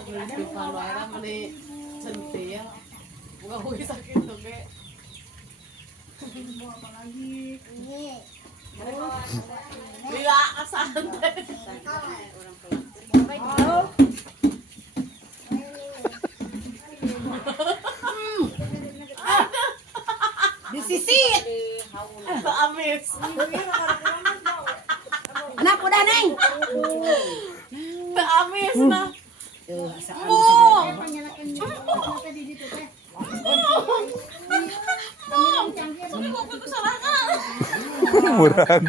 Kehidupan wae meni centil. Bukan gue sakit tuh kayak. Mau apa lagi? Bila santai. Disisit. Amis. Kenapa dah, Neng? Amis nah. Murag.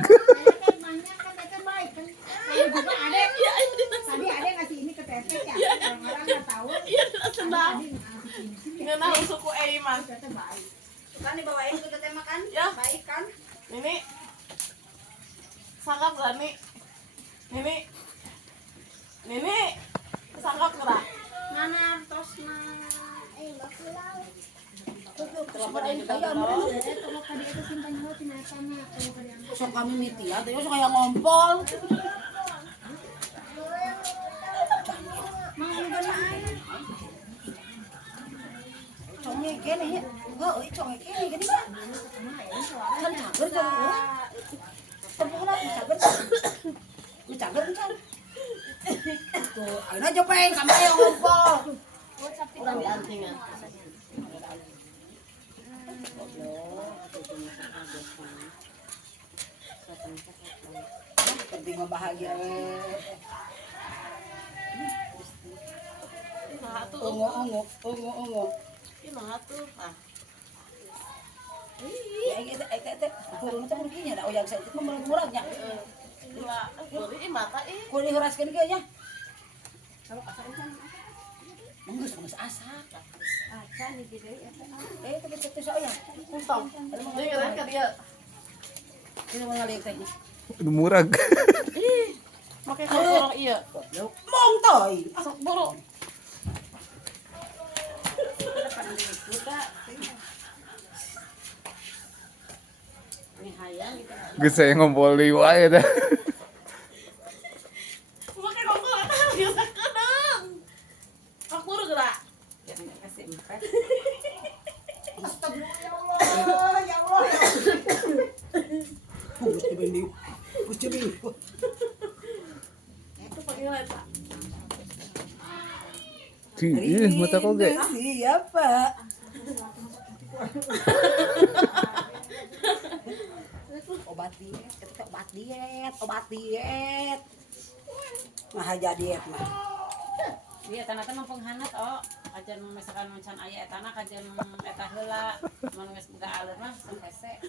Tadi ada ngasih ini ke Teteh ya. Orang-orang nggak tahu. Iya, senang. Nggak tahu suku Eiman. Kan dibawain ke Teteh makan? Ya. Baik kan? Ini sangkap gak nih? Ini sangkap gerak. Mana tosna? Sok kami miti ya, tapi sok kayak ngompol. Congnya kene ya, oh congnya kene gini kan? Kan cager cong, tempatnya cager kan? Tuh, ayo aja peng, kamu yang ngompol. Kurang diantingan. Penting bahagia. Nah tuh. Ungu. Nah tuh. Ah. Ya, kurang itu mungkinnya ada yang saya itu murah-murahnya. Dua, beri mata Kudu dihuraskeun ge nya. Menggeus asak. Acan di deui eta. Tapi cetu saya. Puntong. Jadi keren ka dia. Ini mau ngaliuk teh. Murag. Ih, make korong iya. Mong toy. Sok buru. Ini hayang gitu. Geus saya ngompoli wae dah. Make kompol eta biasa kedeng. Sok buru gerak. Astagfirullah, ya Allah. Gusti Bindi. Itu pakai leta. Ih, mata kau ge. Siapa? Obat diet. Nah, aja diet mah. Iya, tanah teh penghangat ajan misalkan mancan aya etana kajen eta heula mun geus boga aleur mah hese.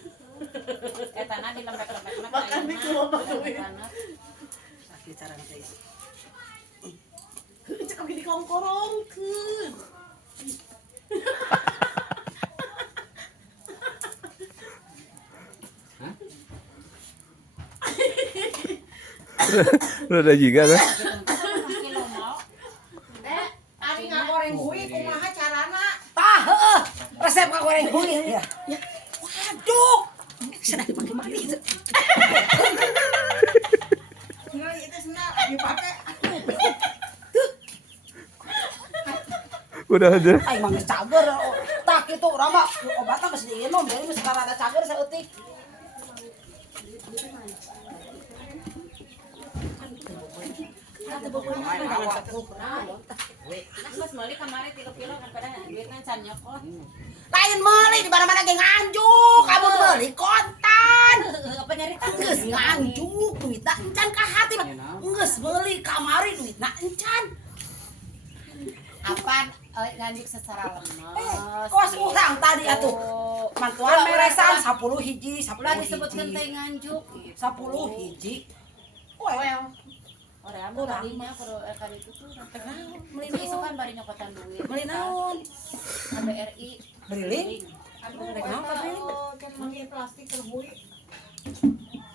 Etana di lembek-lembek mah Makan di kumaha duit. Sakit cara teh. Cek abdi dikongkorongkeun. Udah juga dah. Ari ngagoreng buih kumaha carana? Tah, heueuh. Resep ngagoreng buih ya. Waduh. Senang dipakai-pakai. Nah, itu senang dipakai. Udah ada. Ai mah geus cager. Tak kitu urang mah obatna geus diinum, jadi geus rada cager saeutik. Mas meuli kamari 3 kilo kan pada duitna can nyokot. Lain meuli di mana-mana ge nganjuk, kamu meuli kontan. Apa nyarita Geus nganjuk duitna encan ka hati mah. Geus meuli kamari duitna encan. apa nganjuk secara lemes. Kos urang tadi atuh. Mantuan meresan 10 hiji, 10 Ulah disebutkeun hiji. teh nganjuk. 10 hiji. Well, orang mah tadinya kalau kali itu tuh Meuli isukan bari nyokotan duit. Meuli naon? KBRI. Beli? Kan pakai plastik terbui.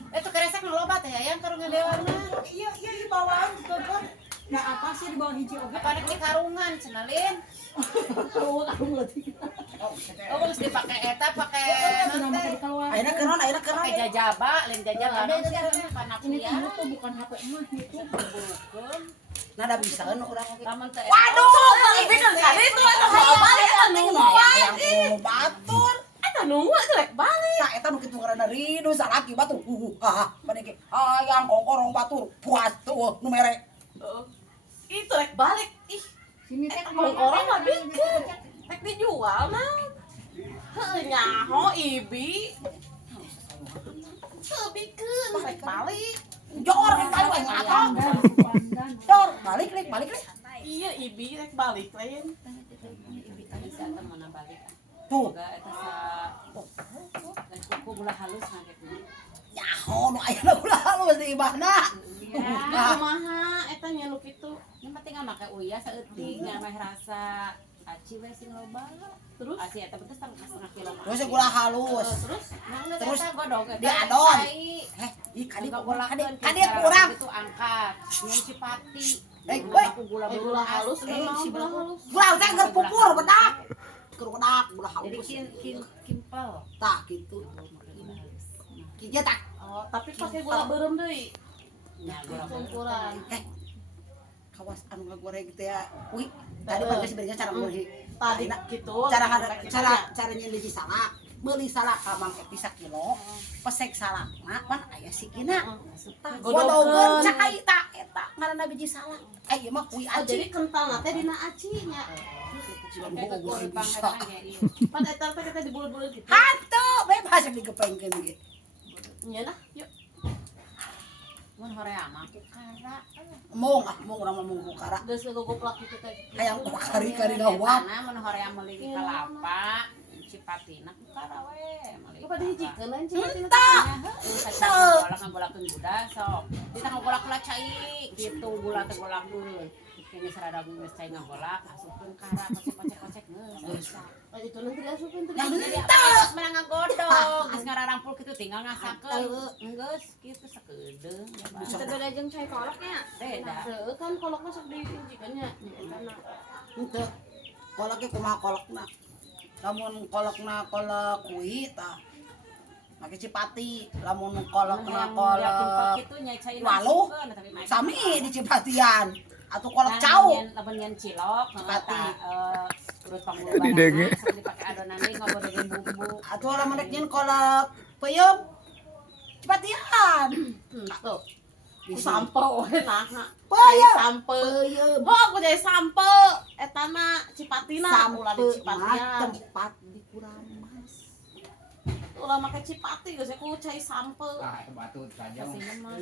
Itu keresek nu loba teh yang karung ngadewana. Iya di bawah juga kan. Nggak apa sih di bawah hiji oge. Apa di karungan cenalin? Karung leutik. Oh, geus dipake eta pake nanti. Ayeuna keron, ayeuna keron. Pakai jajaba, lain jajaba. Ada Karena ini pria. tuh bukan HP emas itu. Bukan. Nada bisa urang oge. Lamun teh Waduh, bikin kali itu balik yang batur. Eta nunggu jelek balik. Nah, eta nu kitu ngaranna Ridho salaki batur. Bade ge hayang kongkorong batur. Puas tuh nu mere. Itu rek balik. Ih, Sini teh kongkorong mah bikin. Rek dijual mah. Heuh nyaho ibi. Heuh bikin rek balik. Jor kan kali wae ngapa. Jor balik rek. Iya ibi rek balik lain. bisa teh mana balik. Tuh. Boga eta sa kuku gula halus ngagetna. Nyaho nu aya gula halus di imahna. Ya, kumaha eta nya nu kitu. Yang penting make uyah saeutik ngameh rasa aci we sing loba. Terus Aci eta betes setengah kilo mah. Terus gula halus. terus Nah, Terus terus godog eta diadon. cai. Kadi Gula kadi kurang. itu angkat. Nyen cipati. Woi. Gula gula halus memang si gula halus. Gula teh keur pupur bedak. Keur bedak gula Jadi halus. kimpel. Tah kitu. Kieu tak. Oh, tapi pakai gula beureum deui. Ya, gula Campuran. Kawas anu ngagoreng teh ya. Wih, tadi mah geus berinya cara nggoreng. Tadi gitu. Cara nyen biji salak. Meuli salak ka mangke bisa kilo. Pesek salakna pan aya sikina. Godogeun cai ta eta ngaranna biji salak. Ieu mah kuy Oh, aci. jadi kentalna teh dina acinya. Cilan Kayak bogo goreng bisa. pangeran Pan eta teh kita dibulur-bulur gitu. Hantu bebas digepengkeun ge. Nya nah, yuk. mun horea mah kukara. Mung urang mah mung kukara. Geus gogoplak gitu teh. Hayang kari-kari ngawap. Karena mun horea meuli di kalapa, cipatina kukara we. meuli Apa dihijikeun lain Hmm. cina Golak ngagolakeun buda sok. Kita ngagolak lah cai gitu gula teh golakeun. Kayaknya serada geus cai ngagolak asupkeun kara kocek-kocek geus. Itu nanti diasupin tuh. Yang Jadi apa geus menang ngagodog, geus ngarampul kitu tinggal ngasakeun. Geus kitu sakedeung. Bisa beda jeung cai kolaknya. Beda. Heeh kan kolaknya sok dihijikeun nya. Eta Henteu. Kolak ge kumaha kolakna? Lamun kolakna kolak kuih tah. Make cipati, lamun kolakna kolak waluh. Sami di Cipatian. Atuh kolak cau. Lamun nyen cilok, Cipati. urut Di pangulban. denge. Dipake adonan deui ngabodegen bumbu. Atuh lamun rek nyen kolak peuyeum. Cipatian. tuh. Sampe we nah. Peuyeum. Sampe. Peuyeum. Oh, aku jadi sampe eta mah Cipatina ulah di Cipatian. Tempat di Kuramas. Ulah make Cipati geus aku cai sampe. Ah, itu batu saja. Kasihnya mah